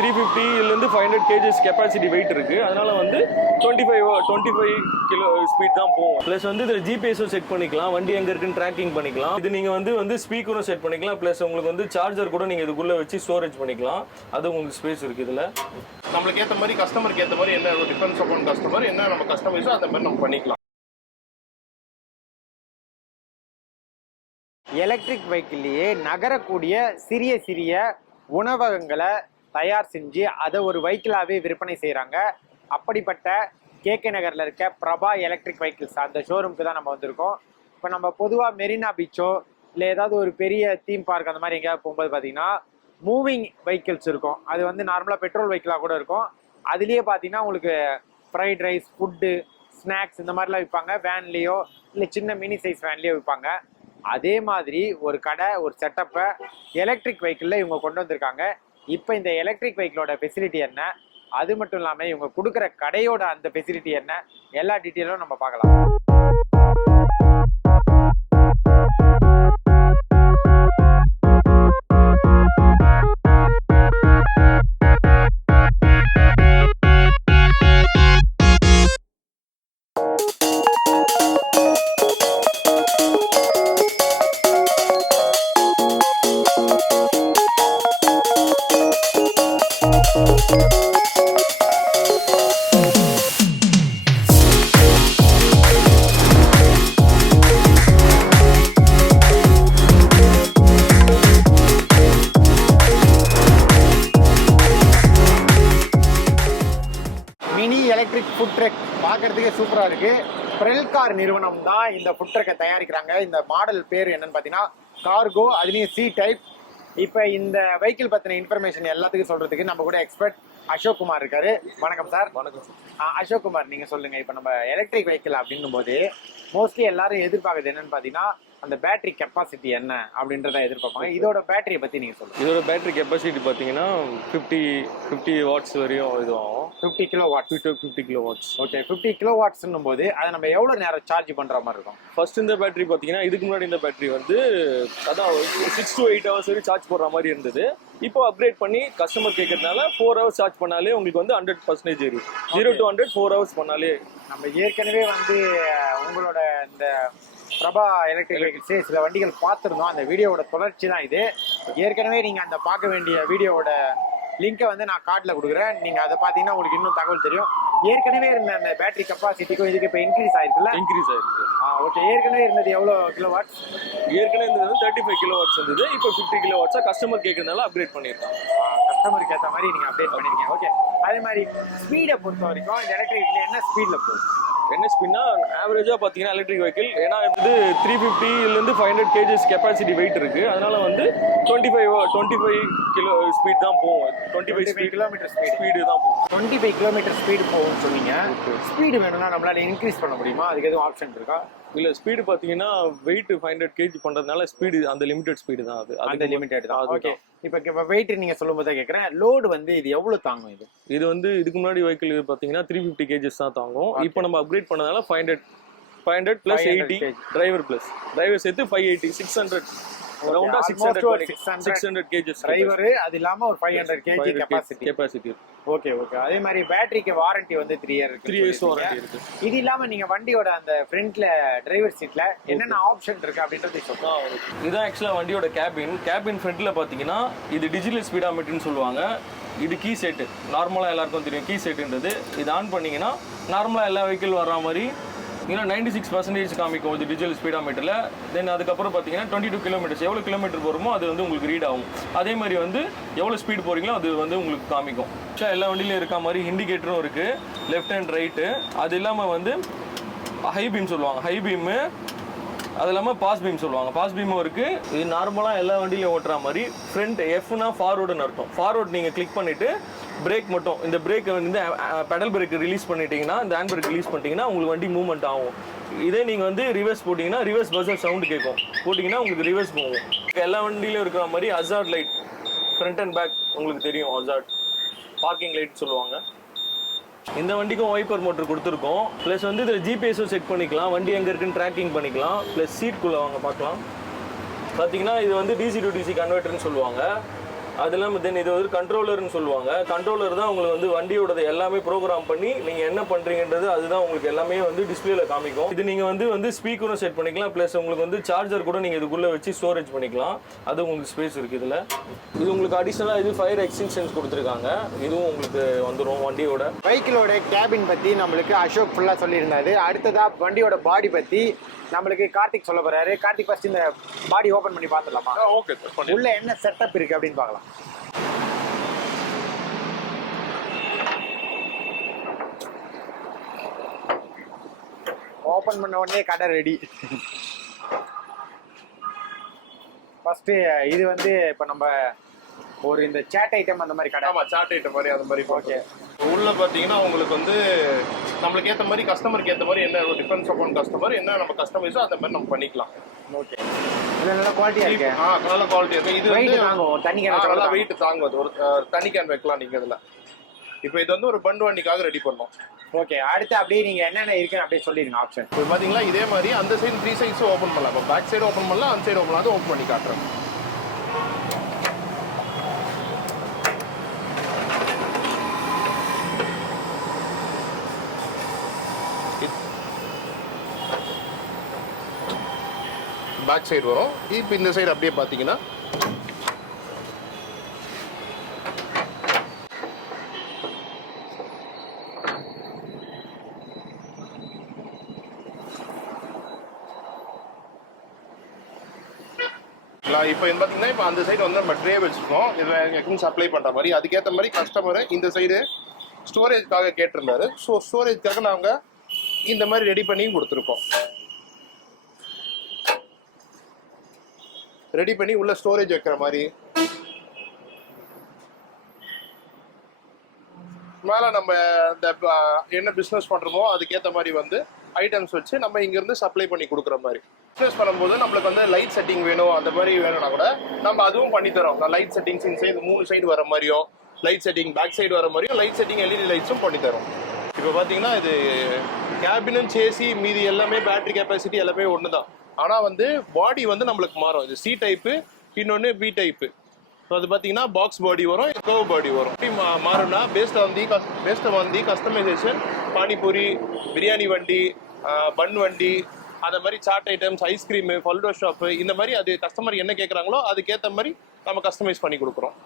350 500 kgs capacity wait இருக்கு. அதனால வந்து 25 கிலோ ஸ்பீட் தான் போகும். பிளஸ் வந்து இதுல ஜிபிஎஸும் செட் பண்ணிக்கலாம், வண்டி எங்க இருக்குன்னு ட்ராக்கிங் பண்ணிக்கலாம். இது நீங்க வந்து ஸ்பீக்கரும் செட் பண்ணிக்கலாம். பிளஸ் உங்களுக்கு வந்து சார்ஜர் கூட நீங்க இதுக்குள்ள வச்சு ஸ்டோரேஜ் பண்ணிக்கலாம். அது உங்களுக்கு ஸ்பேஸ் இருக்கு இதுல. நம்மளுக்கு ஏற்ற மாதிரி கஸ்டமருக்கு ஏற்ற மாதிரி என்ன டிஃபரன்ஸ் அப்பான் கஸ்டமர் என்ன நம்ம கஸ்டமைஸோ அந்த மாதிரி நம்ம பண்ணிக்கலாம். எலக்ட்ரிக் வெஹிக்கிள்லேயே நகரக்கூடிய சிறிய சிறிய உணவகங்களை தயார் செஞ்சு அதை ஒரு வெஹிக்கிளாகவே விற்பனை செய்கிறாங்க. அப்படிப்பட்ட கேகே நகரில் இருக்க பிரபா எலக்ட்ரிக் வெஹிக்கிள்ஸ் அந்த ஷோரூமுக்கு தான் நம்ம வந்திருக்கோம். இப்போ நம்ம பொதுவாக மெரினா பீச்சோ இல்லை ஏதாவது ஒரு பெரிய தீம் பார்க் அந்த மாதிரி எங்கேயாவது போகும்போது பார்த்தீங்கன்னா மூவிங் வெஹிக்கிள்ஸ் இருக்கும். அது வந்து நார்மலாக பெட்ரோல் வெஹிக்கிளாக கூட இருக்கும். அதுலேயே பார்த்தீங்கன்னா உங்களுக்கு ஃப்ரைட் ரைஸ், ஃபுட்டு, ஸ்நாக்ஸ் இந்த மாதிரிலாம் விற்பாங்க. வேன்லேயோ இல்லை சின்ன மினி சைஸ் வேன்லேயோ விற்பாங்க. அதே மாதிரி ஒரு கடை, ஒரு செட்டப்பை எலக்ட்ரிக் வெஹிக்கிளில் இவங்க கொண்டு வந்திருக்காங்க. இப்போ இந்த எலக்ட்ரிக் வெஹிக்கிளோட ஃபெசிலிட்டி என்ன, அது மட்டும் இல்லாமல் இவங்க கொடுக்குற கடையோட அந்த ஃபெசிலிட்டி என்ன, எல்லா டீட்டெயிலும் நம்ம பார்க்கலாம். மினி எலக்ட்ரிக் ஃபுட் ட்ரக் பார்க்கறதுக்கே சூப்பராக இருக்குது. பிரெல்கார் நிறுவனம் தான் இந்த ஃபுட் ட்ரக்கை தயாரிக்கிறாங்க. இந்த மாடல் பேர் என்னன்னு பார்த்தீங்கன்னா கார்கோ, அதுலேயும் சி டைப். இப்போ இந்த வெஹிக்கிள் பற்றின இன்ஃபர்மேஷன் எல்லாத்துக்கும் சொல்கிறதுக்கு நம்ம கூட எக்ஸ்பர்ட் அசோக் குமார் இருக்காரு. வணக்கம் சார். வணக்கம் சார். அசோக் குமார், நீங்கள் சொல்லுங்கள். இப்போ நம்ம எலக்ட்ரிக் வெஹிக்கிள் அப்படின்னும் போது மோஸ்ட்லி எல்லாரும் எதிர்பார்க்குறது என்னன்னு பார்த்தீங்கன்னா அந்த பேட்டரி கெப்பாசிட்டி என்ன அப்படின்றத எதிர்பார்ப்பாங்க. இதோட பேட்டரியை பற்றி நீங்கள் சொல்லுங்கள். இதோட பேட்டரி கெப்பாசிட்டி பார்த்தீங்கன்னா 50 வாட்ஸ் வரையும் இதுவும் 50 kilo watts. 50 kilo watts. Okay, 50 kilo வாட்ஸ்ன்னும் போது அதை நம்ம எவ்வளோ நேரம் சார்ஜ் பண்ணுற மாதிரி இருக்கும்? ஃபர்ஸ்ட் இந்த பேட்டரி பார்த்தீங்கன்னா இதுக்கு முன்னாடி இந்த பேட்டரி வந்து அதான் 6 to 8 hours வரையும் சார்ஜ் போடுற மாதிரி இருந்தது. இப்போ அப்கிரேட் பண்ணி கஸ்டமர் கேட்கறதுனால 4 hours சார்ஜ் பண்ணாலே உங்களுக்கு வந்து 100% ஏறி 0 to 100 4 hours பண்ணாலே. நம்ம ஏற்கனவே வந்து உங்களோட இந்த பிரபா எலக்ட்ரிக் வெஹிக்கிள்ஸே சில வண்டிகள் பார்த்துருந்தோம். அந்த வீடியோவோட தொடர்ச்சி தான் இது. ஏற்கனவே நீங்கள் அந்த பார்க்க வேண்டிய வீடியோவோட லிங்கை வந்து நான் கார்டில் கொடுக்குறேன். நீங்கள் அதை பார்த்தீங்கன்னா உங்களுக்கு இன்னும் தகவல் தெரியும். ஏற்கனவே இருந்த அந்த பேட்டரி கெப்பாசிட்டிக்கும் இதுக்கு இப்போ இன்க்ரீஸ் ஆயிருக்குல்ல? இன்க்ரீஸ் ஆயிருக்கு. ஓகே. ஏற்கனவே இருந்தது எவ்வளோ கிலோ வாட்ஸ்? ஏற்கனவே இருந்தது 35 கிலோ வாட்ஸ் இருந்தது. இப்போ 50 கிலோ வாட்ஸாக கஸ்டமர் கேட்கறதுனால அப்கிரேட் பண்ணியிருக்காங்க. கஸ்டமருக்கு ஏற்ற மாதிரி நீங்கள் அப்டேட் பண்ணியிருக்கீங்க. ஓகே. அதே மாதிரி ஸ்பீடை பொறுத்த வரைக்கும் இந்த எலக்ட்ரிக் வெஹிக்கிள் என்ன ஸ்பீடில் போகுது? என்ன ஸ்பீட்னா ஆவரேஜாக பார்த்தீங்கன்னா எலக்ட்ரிக் வெஹிக்கிள் ஏன்னா வந்து 350 500 kgs கெப்பாசிட்டி வெயிட் இருக்கு. அதனால வந்து 25 கிலோ ஸ்பீட் தான் போகும். 25 கிலோமீட்டர் ஸ்பீடு தான் போகும். 25 கிலோமீட்டர் ஸ்பீடு போகும்னு சொன்னீங்க. ஸ்பீடு வேணும்னா நம்மளால இன்க்ரீஸ் பண்ண முடியுமா? அதுக்கு எதுவும் ஆப்ஷன் இருக்கா? இல்லை, ஸ்பீடு பார்த்தீங்கன்னா வெயிட் 500 kg பண்ணுறதுனால ஸ்பீடு அந்த லிமிடெட் ஸ்பீடு தான். அது லிமிடெட் தான். ஓகே. இப்போ வெயிட் நீங்கள் சொல்லும்போது தான் கேட்குறேன், லோடு வந்து இது எவ்வளோ தாங்கும்? இது வந்து இதுக்கு முன்னாடி வெஹிக்கிள் பார்த்தீங்கன்னா 350 kgs தான் தாங்கும். இப்போ நம்ம அப்கிரேட் பண்ணதால 500 plus 80 டிரைவர் சேர்த்து 580 600 ரவுண்டா 600 kgs டிரைவர். அது இல்லாம ஒரு 500 kg கெபாசிட்டி. ஓகே. அதே மாதிரி பேட்டரிக்கு வாரண்டி வந்து 3 years வாரண்டி இருக்கு. இது இல்லாம நீங்க வண்டியோட அந்த ஃப்ரண்ட்ல டிரைவர் சீட்ல என்னென்ன ஆப்ஷன் இருக்கு அப்படின்றது சொல்லுங்க. இதுதான் ஆக்சுவலா வண்டியோட கேபின் ஃப்ரண்ட்ல பாத்தீங்கன்னா இது டிஜிட்டல் ஸ்பீடாமீட்டர்னு சொல்லுவாங்க. இது கீ செட்டு. நார்மலா எல்லாருக்கும் தெரியும் கீ செட்டுன்றது. இது ஆன் பண்ணீங்கன்னா நார்மலா எல்லா வெஹிக்கிள் வர்ற மாதிரி 96% காமிக்கும் இது டிஜிட்டல் ஸ்பீடாமீட்டரில். தென் அதுக்கப்புறம் பார்த்தீங்கன்னா 22 கிலோமீட்டர்ஸ் எவ்வளோ கிலோமீட்டர் போகிறோமோ அது வந்து உங்களுக்கு ரீட் ஆகும். அதே மாதிரி வந்து எவ்வளோ ஸ்பீட் போகிறீங்களோ அது வந்து உங்களுக்கு காமிக்கும். எல்லா வண்டியிலும் இருக்க மாதிரி இண்டிகேட்டரும் இருக்குது, லெஃப்ட் அண்ட் ரைட்டு. அது இல்லாமல் வந்து ஹை பீம் சொல்லுவாங்க, ஹை பீமு. அது இல்லாமல் பாஸ் பீம் சொல்லுவாங்க, பாஸ் பீமும் இருக்குது. இது நார்மலாக எல்லா வண்டியிலையும் ஓட்டுற மாதிரி. ஃப்ரண்ட் எஃப்னா ஃபார்வர்டுன்னு அர்த்தம். ஃபார்வர்டு நீங்கள் கிளிக் பண்ணிவிட்டு பிரேக் மட்டும், இந்த பிரேக்கை வந்து பெடல் பிரேக் ரிலீஸ் பண்ணிட்டீங்கன்னா, இந்த ஹேண்ட் பிரேக் ரிலீஸ் பண்ணிட்டீங்கன்னா உங்களுக்கு வண்டி மூவ்மெண்ட் ஆகும். இதே நீங்கள் வந்து ரிவர்ஸ் போட்டிங்கன்னா ரிவர்ஸ் பஸ்ஸர் சவுண்டு கேட்கும். போட்டிங்கன்னா உங்களுக்கு ரிவர்ஸ் போகும். எல்லா வண்டியிலும் இருக்கிற மாதிரி hazard light front and back உங்களுக்கு தெரியும். ஹசார்ட் பார்க்கிங் லைட் சொல்லுவாங்க. இந்த வண்டிக்கும் வைப்பர் மோட்டர் கொடுத்துருக்கோம். ப்ளஸ் வந்து இதில் ஜிபிஎஸும் செட் பண்ணிக்கலாம், வண்டி எங்கே இருக்குன்னு ட்ராக்கிங் பண்ணிக்கலாம். ப்ளஸ் சீட்குள்ளே வாங்க பார்க்கலாம். பார்த்தீங்கன்னா இது வந்து DC to DC கன்வெர்ட்டர்னு சொல்லுவாங்க. அது இல்லாமல் தென் இது வந்து கண்ட்ரோலர்னு சொல்லுவாங்க. கண்ட்ரோலர் தான் உங்களுக்கு வந்து வண்டியோட எல்லாமே ப்ரோக்ராம் பண்ணி நீங்கள் என்ன பண்ணுறீங்கன்றது அதுதான் உங்களுக்கு எல்லாமே வந்து டிஸ்பிளேல காமிக்கும். இது நீங்கள் வந்து ஸ்பீக்கரும் செட் பண்ணிக்கலாம், ப்ளஸ் உங்களுக்கு வந்து சார்ஜர் கூட நீங்கள் இதுக்குள்ளே வச்சு ஸ்டோரேஜ் பண்ணிக்கலாம். அது உங்களுக்கு ஸ்பேஸ் இருக்குது இதில். இது உங்களுக்கு அடிஷ்னலாக இது ஃபயர் எக்ஸ்டென்ஷன்ஸ் கொடுத்துருக்காங்க, இதுவும் உங்களுக்கு வந்துடும் வண்டியோட. வெஹிக்கிளோட கேபின் பற்றி நம்மளுக்கு அசோக் ஃபுல்லாக சொல்லியிருந்தாரு. அடுத்ததாக வண்டியோட பாடி பற்றி நம்மளுக்கு கார்த்திக் சொல்ல போறாரு. கார்த்திக் ஃபர்ஸ்ட் இந்த பாடி ஓபன் பண்ணி பார்த்துடலாமா? Okay sir. உள்ள என்ன செட்டப் இருக்கு அப்படின்னு பார்க்கலாம். ஓபன் பண்ண உடனே கடை ரெடி. ஃபர்ஸ்ட் இது வந்து இப்போ நம்ம ஒரு இந்த சாட் ஐட்டம் அந்த மாதிரி கடை. ஆமா, சாட் ஐட்டம் மாதிரி அந்த மாதிரி. ஓகே. உள்ள பாத்தீங்கன்னா உங்களுக்கு வந்து நம்மளுக்கு ஏத்த மாதிரி கஸ்டமருக்கு ஏத்த மாதிரி என்ன டிஃபரன்ஸ் அப்பான் கஸ்டமர் என்ன நம்ம கஸ்டமைஸோ அந்த மாதிரி நம்ம பண்ணிக்கலாம். ஓகே. இது நல்ல குவாலிட்டியா இருக்கு. நல்ல குவாலிட்டி இருக்கு. இது வெயிட் தாங்கும், தண்ணி கேன் நல்லா வெயிட் தாங்கும். ஒரு தண்ணி கேன் வைக்கலாம் நீங்க இதுல. இப்போ இது வந்து ஒரு பண்டு வண்டிக்காக ரெடி பண்ணோம். ஓகே. அடுத்து அப்படியே நீங்க என்னென்ன இருக்குன்னு அப்படியே சொல்லிடுங்க ஆப்ஷன். இப்போ பாத்தீங்களா இதே மாதிரி அந்த சைடு 3 சைட்ஸும் ஓபன் பண்ணலாம். இப்போ பேக் சைடு ஓபன் பண்ணலாம், அந்த சைடு ஓபன் பண்ணலாம். ஓபன் பண்ணி காட்டுறேன். பேக் சைடு வரும். இப்போ இந்த சைடு அப்படியே பார்த்தீங்கன்னா இப்போ பார்த்தீங்கன்னா இப்போ அந்த சைடு வந்து நம்ம ட்ரே வச்சுருக்கோம். இதில் எக்ஸ்பீரியன்ஸ் அப்ளை பண்ணுற மாதிரி அதுக்கேற்ற மாதிரி கஸ்டமர் இந்த சைடு ஸ்டோரேஜ்க்காக கேட்டிருந்தாரு. ஸோ ஸ்டோரேஜ்க்காக நாங்கள் இந்த மாதிரி ரெடி பண்ணி கொடுத்துருக்கோம். ரெடி பண்ணி உள்ள ஸ்டோரேஜ் வைக்கிற மாதிரி மேலே நம்ம இந்த என்ன பிஸ்னஸ் பண்ணுறோமோ அதுக்கேற்ற மாதிரி வந்து ஐட்டம்ஸ் வச்சு நம்ம இங்கேருந்து சப்ளை பண்ணி கொடுக்குற மாதிரி. பிஸ்னஸ் பண்ணும்போது நம்மளுக்கு வந்து லைட் செட்டிங் வேணும், அந்த மாதிரி வேணும்னா கூட நம்ம அதுவும் பண்ணி தரோம். லைட் செட்டிங்ஸ் இந்த சைடு 3 சைடு வர மாதிரியும், லைட் செட்டிங் பேக் சைடு வர மாதிரியும், லைட் செட்டிங் எல்இடி லைட்ஸும் பண்ணி தரோம். இப்போ பார்த்தீங்கன்னா இது கேபினும் சேசி மீதி எல்லாமே பேட்டரி கெப்பாசிட்டி எல்லாமே ஒன்று தான். ஆனால் வந்து பாடி வந்து நம்மளுக்கு மாறும். இது சி டைப்பு, இன்னொன்று பி டைப்பு. ஸோ அது பார்த்தீங்கன்னா பாக்ஸ் பாடி வரும், கர்வ் பாடி வரும். எப்படி மாறும்னா based on the customization. Panipuri, biryani வண்டி, பன் வண்டி, அந்த மாதிரி சாட் ஐட்டம்ஸ், ஐஸ்கிரீமு, ஃபல்டோ ஷாப்பு, இந்த மாதிரி அது கஸ்டமர் என்ன கேட்குறாங்களோ அதுக்கேற்ற மாதிரி நம்ம கஸ்டமைஸ் பண்ணி கொடுக்குறோம்.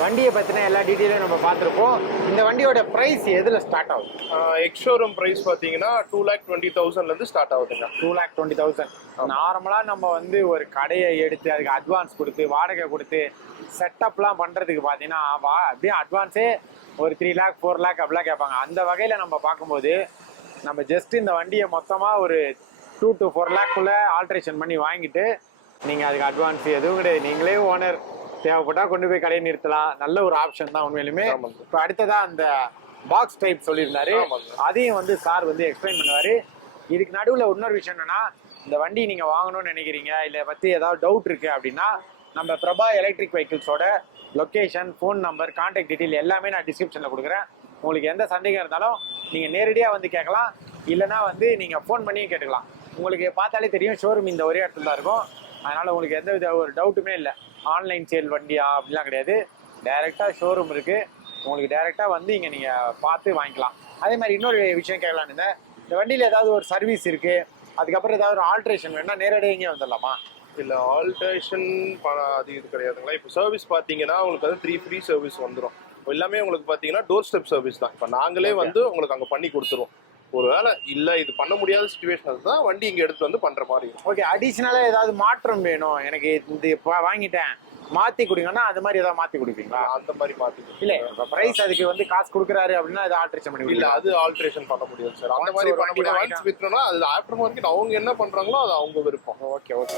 வண்டியை பற்றின எல்லா டீட்டெயிலும் நம்ம பார்த்துருப்போம். இந்த வண்டியோட ப்ரைஸ் எதில் ஸ்டார்ட் ஆகுது? எக்ஸ் ஷோரூம் ப்ரைஸ் பார்த்தீங்கன்னா 2,20,000 ஸ்டார்ட் ஆகுதுங்க. 2,20,000. நார்மலாக நம்ம வந்து ஒரு கடையை எடுத்து அதுக்கு அட்வான்ஸ் கொடுத்து வாடகை கொடுத்து செட்டப்லாம் பண்ணுறதுக்கு பார்த்தீங்கன்னா அப்படியே அட்வான்ஸே ஒரு 3 lakh 4 lakh அப்படிலாம் கேட்பாங்க. அந்த வகையில் நம்ம பார்க்கும்போது நம்ம ஜஸ்ட் இந்த வண்டியை மொத்தமாக ஒரு 2 to 4 lakhக்குள்ளே ஆல்ட்ரேஷன் பண்ணி வாங்கிட்டு நீங்கள் அதுக்கு அட்வான்ஸ் எதுவும் கிடையாது, நீங்களே ஓனர், தேவைப்பட்டா கொண்டு போய் கடையை நிறுத்தலாம். நல்ல ஒரு ஆப்ஷன் தான் உண்மையிலுமே. இப்போ அடுத்ததா அந்த பாக்ஸ் டைப் சொல்லியிருந்தாரு, அதையும் வந்து சார் வந்து எக்ஸ்பிளைன் பண்ணுவாரு. இதுக்கு நடுவில் இன்னொரு விஷயம் என்னன்னா, இந்த வண்டி நீங்க வாங்கணும்னு நினைக்கிறீங்க இல்லை பத்தி ஏதாவது டவுட் இருக்கு அப்படின்னா நம்ம பிரபா எலக்ட்ரிக் வெஹிக்கிள்ஸோட location, phone number, contact detail எல்லாமே நான் டிஸ்கிரிப்ஷனில் கொடுக்குறேன். உங்களுக்கு எந்த சந்தேகம் இருந்தாலும் நீங்கள் நேரடியாக வந்து கேட்கலாம், இல்லைனா வந்து நீங்கள் ஃபோன் பண்ணியும் கேட்டுக்கலாம். உங்களுக்கு பார்த்தாலே தெரியும் ஷோரூம் இந்த ஒரே இடத்துல தான் இருக்கும். அதனால் உங்களுக்கு எந்த வித ஒரு டவுட்டுமே இல்லை. ஆன்லைன் சேல் வண்டியா அப்படிலாம் கிடையாது, டைரெக்டாக ஷோரூம் இருக்குது. உங்களுக்கு டைரெக்டாக வந்து இங்கே நீங்கள் பார்த்து வாங்கிக்கலாம். அதே மாதிரி இன்னொரு விஷயம் கேட்கலான்னு இருந்தேன், இந்த வண்டியில் ஏதாவது ஒரு சர்வீஸ் இருக்குது, அதுக்கப்புறம் ஏதாவது ஒரு ஆல்ட்ரேஷன் வேணும்னா நேரடியாக இங்கே வந்துடலாமா? இல்லை, ஆல்ட்ரேஷன் அது இது கிடையாதுங்களா. இப்போ சர்வீஸ் பார்த்தீங்கன்னா உங்களுக்கு வந்து 3 ஃப்ரீ சர்வீஸ் வந்துடும். எல்லாமே உங்களுக்கு பார்த்தீங்கன்னா டோர் ஸ்டெப் சர்வீஸ் தான். இப்போ நாங்களே வந்து உங்களுக்கு அங்கே பண்ணி கொடுத்துருவோம். ஒரு வேளை இல்லை இது பண்ண முடியாத சுச்சுவேஷன் தான் வண்டி இங்கே எடுத்து வந்து பண்ணுற மாதிரி இருக்கும். ஓகே. அடிஷ்னலாக ஏதாவது மாற்றம் வேணும், எனக்கு இந்த வாங்கிட்டேன் மாற்றி கொடுங்கன்னா அது மாதிரி ஏதாவது மாற்றி கொடுப்பீங்களா? அந்த மாதிரி மாற்றி இல்லை, இப்போ ப்ரைஸ் அதுக்கு வந்து காசு கொடுக்குறாரு அப்படின்னா அதை ஆல்ட்ரேஷன் பண்ணி இல்லை, அது ஆல்ட்ரேஷன் பண்ண முடியாது சார். அந்த மாதிரி பண்ண முடியாது. விற்கணும்னா அது ஆஃப்டர் மார்க்கெட் அவங்க என்ன பண்ணுறாங்களோ அது அவங்க விருப்பம். Okay okay.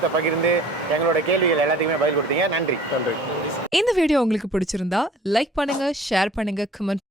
அனுபவத்தை பகிர்ந்து எங்களோட கேள்விகள் எல்லாத்துக்குமே பதில் கொடுத்தீங்க. நன்றி. நன்றி. இந்த வீடியோ உங்களுக்கு பிடிச்சிருந்தா லைக் பண்ணுங்க, ஷேர் பண்ணுங்க, கமெண்ட்